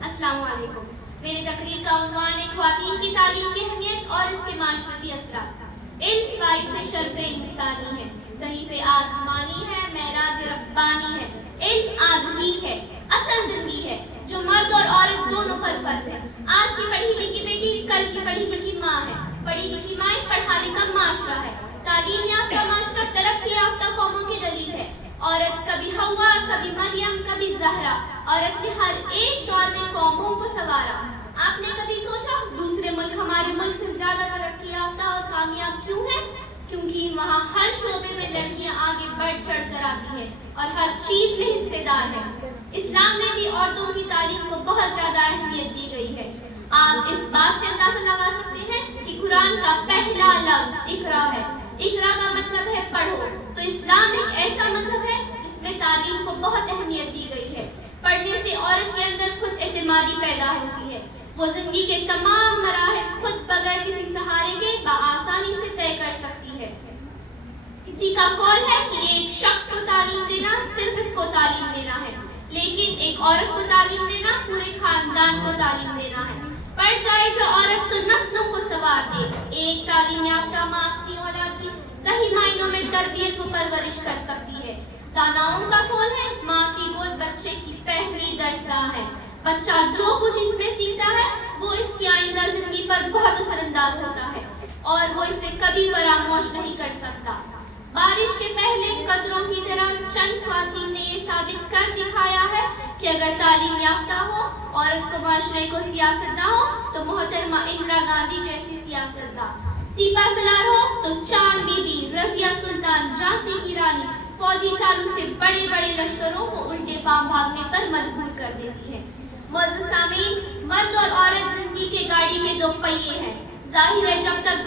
السلام علیکم. میری تقریر کا عنوان ہے خواتین کی تعلیم کی اہمیت اور اس کے معاشرتی اثرات. علم باعث شرف انسانی ہے، صحیف آسمانی ہے، معراج ربانی ہے. علم آدمی ہے، اصل زندگی ہے جو مرد اور عورت دونوں پر فرض ہے. آج کی پڑھی لکھی بیٹی کل کی پڑھی لکھی ماں ہے. پڑھی لکھی مائیں پڑھا لکھا معاشرہ ہے. تعلیم یافتہ معاشرہ ترقی یافتہ قوموں کی دلیل ہے. عورت کبھی حوا، کبھی مریم، کبھی زہرا. عورت نے ہر ایک دور میں قوموں کو سنوارا. آپ نے کبھی سوچا دوسرے ملک ہمارے ملک سے زیادہ ترقی یافتہ اور کامیاب کیوں ہیں؟ کیونکہ وہاں ہر شعبے میں لڑکیاں آگے بڑھ چڑھ کر آتی ہیں اور ہر چیز میں حصے دار ہیں. اسلام میں بھی عورتوں کی تعلیم کو بہت زیادہ اہمیت دی گئی ہے. آپ اس بات سے اندازہ لگا سکتے ہیں کہ قرآن کا پہلا لفظ اقرا ہے. اقرا کا مطلب ہے پڑھو. تو اسلام ایک ایسا مذہب ہے جس میں تعلیم کو بہت اہمیت دی گئی ہے. پڑھنے سے عورت کے اندر خود اعتمادی پیدا ہوتی ہے. وہ زندگی کے تمام مراحل خود بغیر کسی سہارے کے بآسانی سے طے کر سکتی ہے. کسی کا قول ہے کہ ایک شخص کو تعلیم دینا صرف اس کو تعلیم دینا ہے، لیکن ایک عورت کو تعلیم دینا پورے خاندان کو تعلیم دینا ہے. پڑھ جائے جو عورت تو نسلوں کو سنوار دے. ایک تعلیم یافتہ ماں اپنی اولاد کی صحیح معنوں میں تربیت و پرورش کر سکتی ہے. داناؤں کا قول ہے ماں کی گود بچے کی پہلی درسگاہ ہے. بچہ جو کچھ اس میں سیکھتا ہے وہ اس کی آئندہ زندگی پر بہت اثر انداز ہوتا ہے اور وہ اسے کبھی فراموش نہیں کر سکتا. بارش کے پہلے قطروں کی طرح چند خواتین نے یہ ثابت کر دکھایا ہے کہ اگر تعلیم یافتہ ہو، عورت کو معاشرے کو سیاستداں ہو تو محترمہ اندرا گاندھی جیسی سیاستداں، سپہ سالار ہو تو چاند بی بی، رضیہ سلطان، جھانسی کی رانی، فوجی چالو سے بڑے بڑے لشکروں کو الٹے پاؤں بھاگنے پر مجبور کر دیتی ہے. معزز سامعین، مرد اور عورت زندگی کے گاڑی کے دو پہیے ہیں. ظاہر ہے جب تک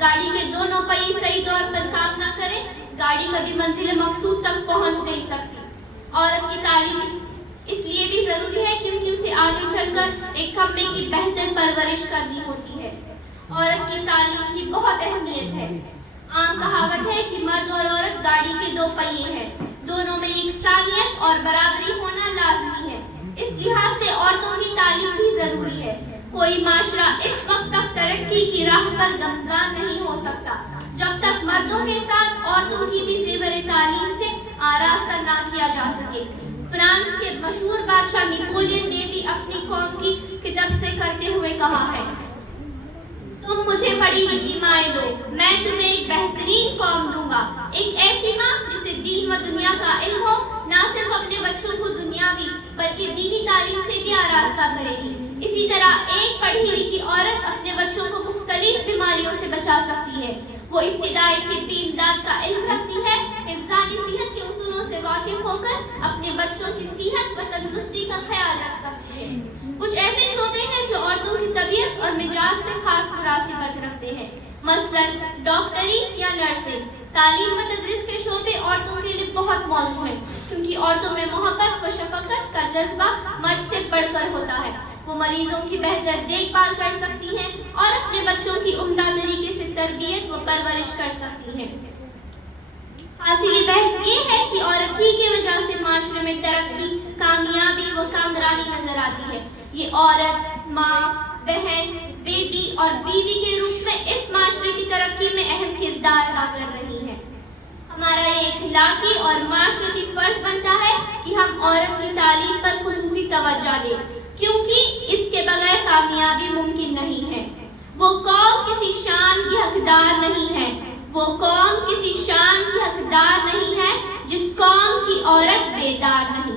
گاڑی کے دونوں پہیے صحیح طور پر کام نہ کریں، گاڑی کبھی منزل مقصود تک پہنچ نہیں سکتی. عورت کی تعلیم اس لیے بھی ضروری ہے کیونکہ اسے آگے چل کر ایک کھمبے کی بہتر پرورش کرنی ہوتی ہے. عورت کی تعلیم کی بہت اہمیت ہے. عام کہاوت ہے کہ مرد اور عورت گاڑی کے دو پہیے ہیں، دونوں میں یکسانیت اور برابری ہونا لازمی ہے. اس لحاظ سے عورتوں کی تعلیم بھی ضروری ہے. کوئی معاشرہ اس وقت تک ترقی کی راہ پر گامزن نہیں ہو سکتا جب تک مردوں کے ساتھ عورتوں کی بھی زیور تعلیم سے آراستہ نہ کیا جا سکے. فرانس کے مشہور بادشاہ نیپولین نے بھی اپنی قوم کی خطاب سے کرتے ہوئے کہا ہے، تم مجھے پڑھی لکھی مائیں دو، میں تمہیں ایک بہترین قوم دوں گا. ایک ایسی ماں جسے دین و دنیا کا علم ہو، نہ صرف اپنے بچوں کو دنیاوی بلکہ دینی تعلیم سے بھی آراستہ کرے گی. اسی طرح ایک پڑھی لکھی عورت اپنے بچوں کو مختلف بیماریوں سے بچا سکتی ہے. وہ ابتدائی طبی امداد کا علم رکھتی ہے، انسانی صحت کے اصولوں سے واقف ہو کر اپنے بچوں کی صحت و تندرستی کا خیال رکھ سکتی ہے. کچھ ایسے شعبے ہیں جو عورتوں کی طبیعت اور مزاج سے خاص مناسبت رکھتے ہیں، مثلاً ڈاکٹری یا نرسنگ. تعلیم و تدریس کے شعبے عورتوں کے لیے بہت موزوں ہیں کیونکہ عورتوں میں محبت و شفقت کا جذبہ مرد سے بڑھ کر ہوتا ہے. وہ مریضوں کی بہتر دیکھ بھال کر سکتی ہیں اور اپنے بچوں کی عمدہ طریقے سے تربیت و پرورش کر سکتی ہیں. حاصل بحث یہ ہے کہ عورت ہی کی وجہ سے معاشرے میں ترقی، کامیابی و کامرانی نظر آتی ہے. یہ عورت ماں، بہن، بیٹی اور بیوی کے روپ میں اس معاشرے کی ترقی میں اہم کردار ادا کر رہی ہے. ہمارا یہ اخلاقی اور معاشرتی فرض بنتا ہے کہ ہم عورت کی تعلیم پر خصوصی توجہ دیں کیونکہ اس کے بغیر کامیابی ممکن نہیں ہے. وہ قوم کسی شان کی حقدار نہیں ہے، وہ قوم کسی شان کی حقدار نہیں ہے جس قوم کی عورت بیدار نہیں.